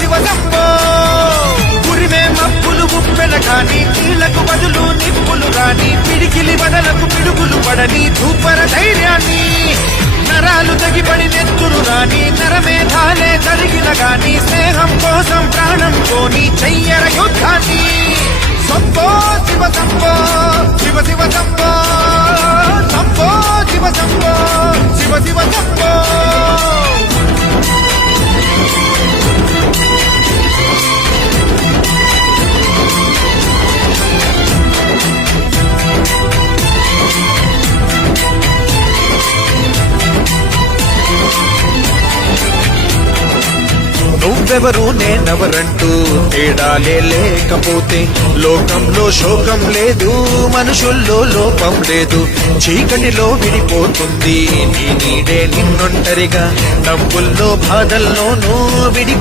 శివ శంభో ఉరిమే మప్పులు ఉప్పెన కాని నీళ్లకు బదులు నిప్పులు రాని పిడికిలి వదలకు పిడుగులు పడని ధూపర ధైర్యాన్ని నరాలు తగిపడి నెత్తురు రాని నరమేధాలే తరిగిన గాని స్నేహం కోసం ప్రాణం కోని చెయ్యర యుద్ధాన్ని శంభో శివ శంభో శివ శివ శంభో శంభో శివ శంభో శివ శివ శంభో నువ్వెవరు నేనెవరంటూ తేడాలే లేకపోతే లోకంలో శోకం లేదు మనుషుల్లో లోపం లేదు చీకటిలో విడిపోతుంది నీ నీడే నిన్నొంటరిగా నవ్వుల్లో బాధల్లోనూ విడి